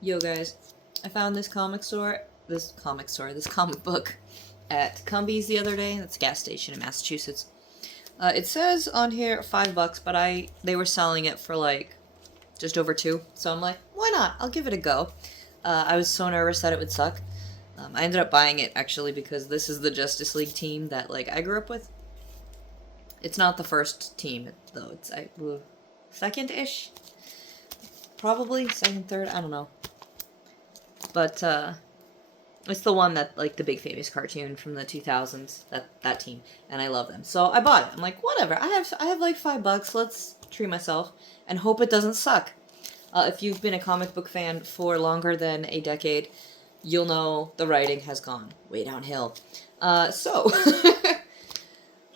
Yo guys, I found this comic book at Cumbies the other day. That's a gas station in Massachusetts. It says on here $5, but they were selling it for like just over two. So I'm like, why not? I'll give it a go. I was so nervous that it would suck. I ended up buying it actually because this is the Justice League team that like I grew up with. It's not the first team though. It's second-ish, probably second, third. I don't know. But it's the one that like the big famous cartoon from the 2000s. That team, and I love them. So I bought it. I'm like, whatever. I have like $5. Let's treat myself and hope it doesn't suck. If you've been a comic book fan for longer than a decade, you'll know the writing has gone way downhill. So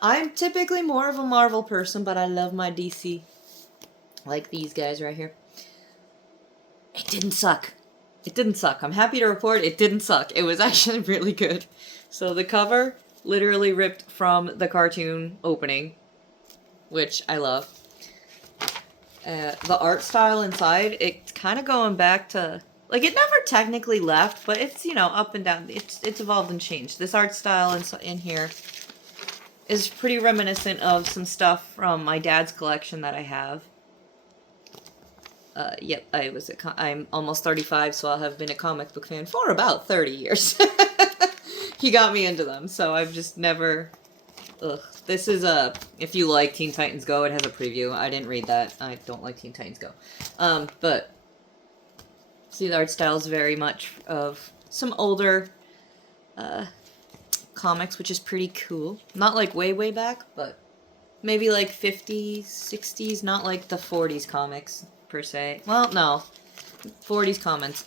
I'm typically more of a Marvel person, but I love my DC. Like these guys right here. It didn't suck. It didn't suck. I'm happy to report it didn't suck. It was actually really good. So the cover literally ripped from the cartoon opening, which I love. The art style inside, it's kind of going back to like it never technically left, but it's up and down. It's evolved and changed. This art style in here is pretty reminiscent of some stuff from my dad's collection that I have. Yep, I'm almost 35, so I'll have been a comic book fan for about 30 years. He got me into them, so I've just never... Ugh. This is if you like Teen Titans Go, it has a preview. I didn't read that. I don't like Teen Titans Go. But... See, the art style is very much of some older, comics, which is pretty cool. Not like way, way back, but maybe like 50s, 60s, not like the 40s comics, per se. Well, no. 40s comics,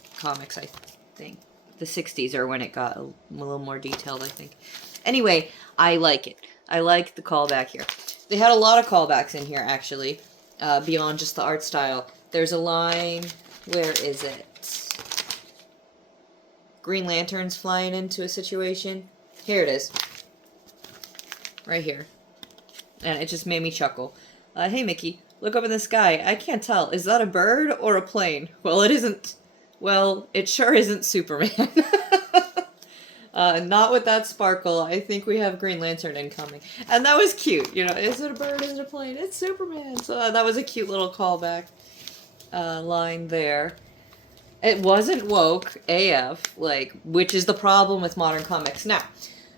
I think. The 60s are when it got a little more detailed, I think. Anyway, I like it. I like the callback here. They had a lot of callbacks in here, actually, beyond just the art style. There's a line... Where is it? Green Lantern's flying into a situation. Here it is. Right here. And it just made me chuckle. Hey, Mickey, look up in the sky. I can't tell. Is that a bird or a plane? Well, it isn't. Well, it sure isn't Superman. Not with that sparkle. I think we have Green Lantern incoming. And that was cute. Is it a bird? Is it a plane? It's Superman. So that was a cute little callback line there. It wasn't woke AF, which is the problem with modern comics. Now,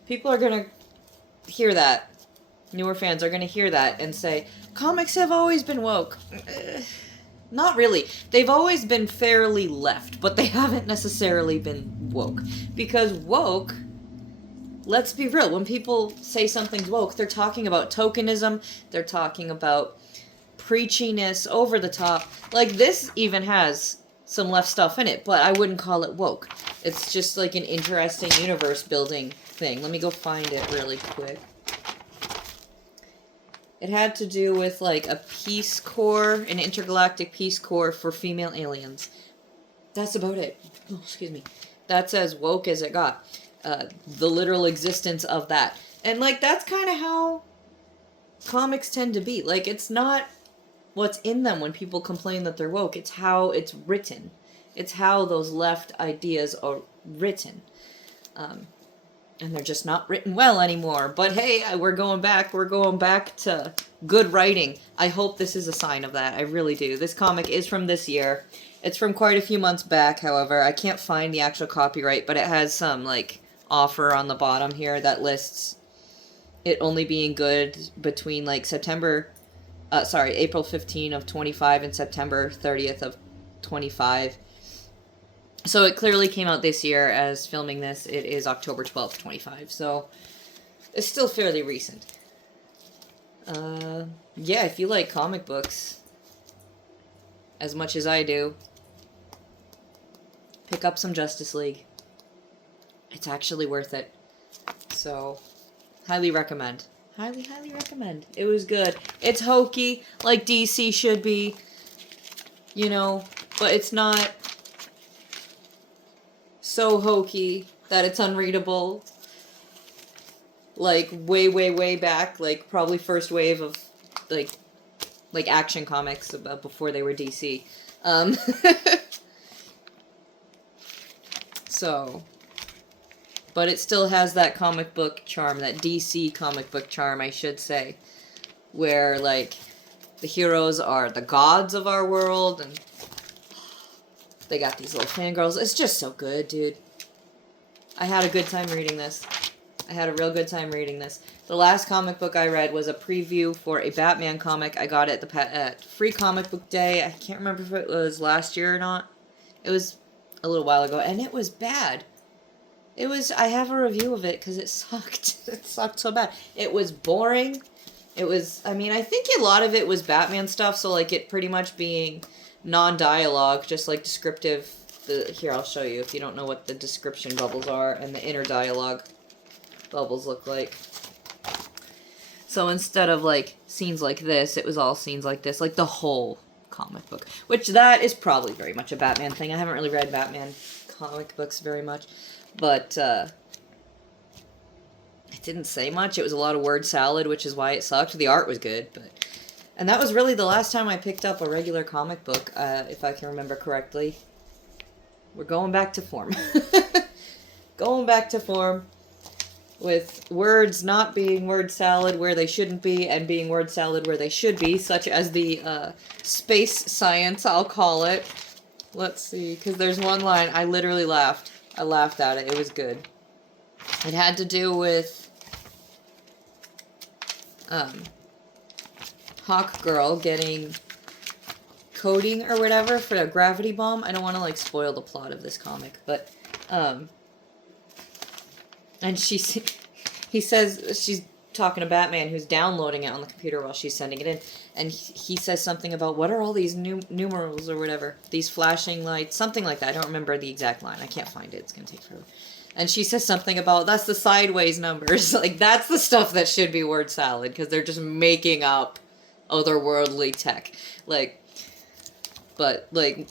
people are gonna hear that. Newer fans are gonna hear that and say, comics have always been woke. Not really. They've always been fairly left, but they haven't necessarily been woke. Because woke, let's be real, when people say something's woke, they're talking about tokenism, they're talking about preachiness, over the top. Like, this even has some left stuff in it, but I wouldn't call it woke. It's just like an interesting universe building thing. Let me go find it really quick. It had to do with like a Peace Corps, an intergalactic Peace Corps for female aliens. That's about it. Oh, excuse me. That's as woke as it got. The literal existence of that. And like, that's kind of how comics tend to be. Like, it's not what's in them when people complain that they're woke. It's how it's written. It's how those left ideas are written. And they're just not written well anymore. But hey, we're going back. We're going back to good writing. I hope this is a sign of that. I really do. This comic is from this year. It's from quite a few months back, however. I can't find the actual copyright, but it has some, like, offer on the bottom here that lists it only being good between, like, April 15 of 25 and September 30th of 25. So it clearly came out this year. As filming this, it is October 12th, 25. So it's still fairly recent. Yeah, if you like comic books as much as I do, pick up some Justice League. It's actually worth it. So, highly recommend. Highly, highly recommend. It was good. It's hokey, like DC should be, but it's not so hokey that it's unreadable. Like, way, way, way back, like, probably first wave of, like Action Comics before they were DC. So, but it still has that comic book charm, that DC comic book charm, I should say, where, like, the heroes are the gods of our world, and they got these little fangirls. It's just so good, dude. I had a good time reading this. I had a real good time reading this. The last comic book I read was a preview for a Batman comic. I got it at Free Comic Book Day. I can't remember if it was last year or not. It was a little while ago, and it was bad. It was, I have a review of it because it sucked. It sucked so bad. It was boring. It was, I mean, I think a lot of it was Batman stuff, so, like, it pretty much being non-dialogue, just, like, descriptive. Here, I'll show you if you don't know what the description bubbles are and the inner dialogue bubbles look like. So instead of, like, scenes like this, it was all scenes like this, like the whole comic book. Which, that is probably very much a Batman thing. I haven't really read Batman comic books very much. But, it didn't say much. It was a lot of word salad, which is why it sucked. The art was good, but... And that was really the last time I picked up a regular comic book, if I can remember correctly. We're going back to form. Going back to form. With words not being word salad where they shouldn't be, and being word salad where they should be, such as the, space science, I'll call it. Let's see, because there's one line, I literally laughed. I laughed at it. It was good. It had to do with Hawk Girl getting coding or whatever for a gravity bomb. I don't want to, like, spoil the plot of this comic, but and he says, she's talking to Batman, who's downloading it on the computer while she's sending it in, and he says something about, what are all these numerals or whatever, these flashing lights, something like that. I don't remember the exact line. I can't find it. It's gonna take forever. And she says something about, that's the sideways numbers. Like, that's the stuff that should be word salad, because they're just making up otherworldly tech. Like, but, like,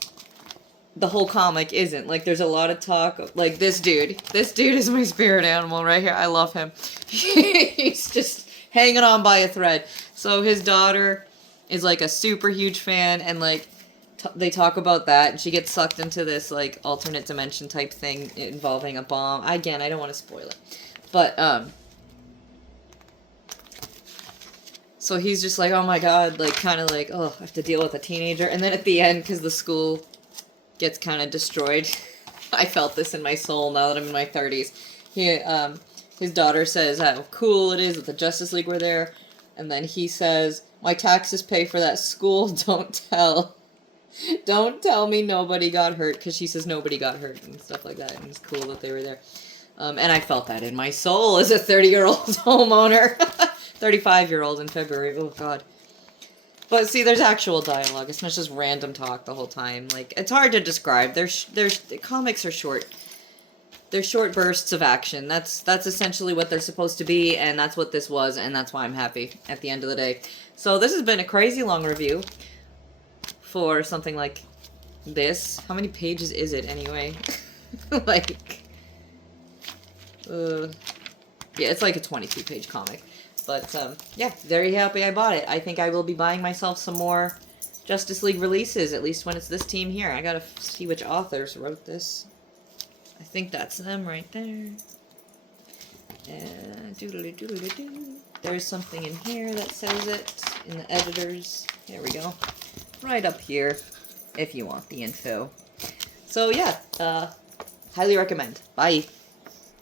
the whole comic isn't. Like, there's a lot of talk of, like, this dude is my spirit animal right here. I love him. He's just hanging on by a thread. So his daughter is, like, a super huge fan, and, like, they talk about that, and she gets sucked into this, like, alternate dimension type thing involving a bomb. Again, I don't want to spoil it. But, so he's just like, oh my god, like, kind of like, oh, I have to deal with a teenager. And then at the end, because the school gets kind of destroyed, I felt this in my soul now that I'm in my 30s. His daughter says how cool it is that the Justice League were there. And then he says, my taxes pay for that school, don't tell. Don't tell me nobody got hurt, because she says nobody got hurt and stuff like that, and it's cool that they were there. And I felt that in my soul as a 30-year-old homeowner. 35-year-old in February, oh god. But see, there's actual dialogue, it's not just random talk the whole time. Like, it's hard to describe. The comics are short. They're short bursts of action. That's essentially what they're supposed to be, and that's what this was, and that's why I'm happy at the end of the day. So this has been a crazy long review for something like this. How many pages is it anyway? Like, yeah, it's like a 22-page comic. But, yeah, very happy I bought it. I think I will be buying myself some more Justice League releases, at least when it's this team here. I gotta see which authors wrote this. I think that's them right there. Doodly-doodly-doo. There's something in here that says it, in the editors. There we go. Right up here, if you want the info. So, yeah, highly recommend. Bye.